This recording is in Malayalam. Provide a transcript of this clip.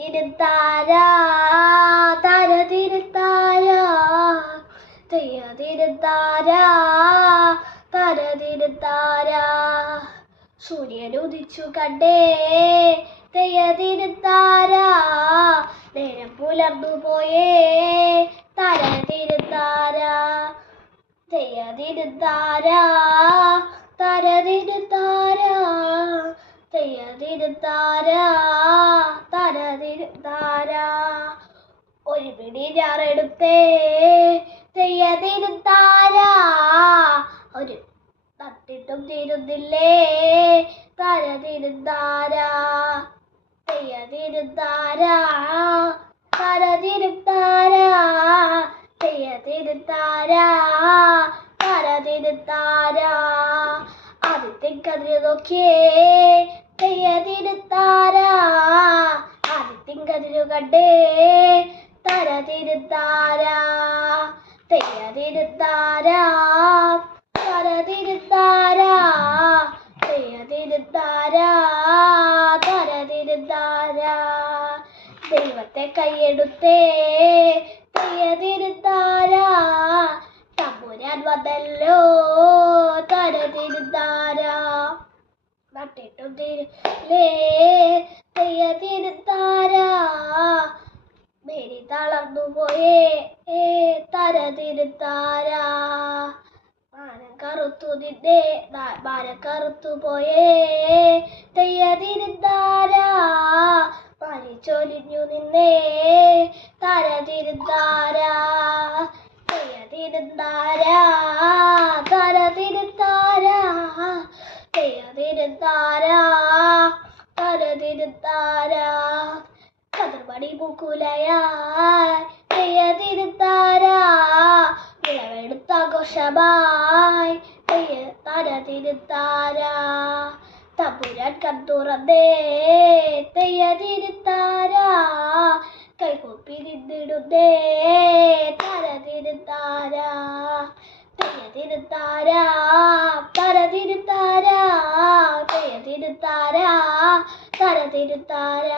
തിരുത്താര തര തിരുത്താര തെയ്യ തിരുത്താര തര തിരുത്താര സൂര്യൻ ഉദിച്ചു കണ്ടേ തെയ്യ തിരുത്താര നേരം പുലർന്നു പോയേ തര തിരുത്താര തെയ്യ തിരുത്താര തര തിരുത്താര തെയ്യ തിരുത്താര തര തിരുത്താര ഒരു പിടി ഞാറെടുത്തേ തെയ്യ തിരുത്താര ഒരു തട്ടിട്ടും തീരുന്നില്ലേ തര തിരുത്താര തെയ്യ തിരുത്താര തര തിരുത്താര തെയ്യ തിരുത്താര തര തിരുത്താര ആദ്യത്തെ കതിര് നോക്കിയേ തെയ്യ തിരുത്താര ആദ്യത്തെ കതിരു കണ്ടേ തര തിരുത്താര തെയ്യ തിരുത്താര തര തിരുത്താര തെയ്യ തിരുത്താര തര തിരുത്താര ദൈവത്തെ കൈയെടുത്തേ തെയ്യ തിരുത്താര തമ്പുരാൻ വന്നല്ലോ തര തിരുത്താര നട്ടിട്ടും തീരില്ലേ തെയ്യ തിരുത്താര മേരി തളർന്നു പോയേ തര തിരുത്താര മാനം കറുത്തു നിന്നേ മാനം കറുത്തു പോയേ തെയ്യ തിരുത്താര മരിച്ചൊലിഞ്ഞു നിന്നേ തര തിരുത്താര തെയ്യ തിരുത്താര തര തിരുത്താര തെയ്യ തിരുത്താര തര തിരുത്താര കതിർമണി പൂക്കുലയായി തെയ്യ തിരുത്താര വിളവെടുത്താഘോഷമായി തെയ്യ തര തിരുത്താര തമ്പുരാൻ കണ്ടുറന്നേ തെയ്യ തിരുത്താര കൈകൂപ്പി നിന്നിടുന്നേ തര തിരുത്താര തെയ്യ തിരുത്താര തര തിരുത്താര തെയ്യ തിരുത്താര തര തിരുത്താര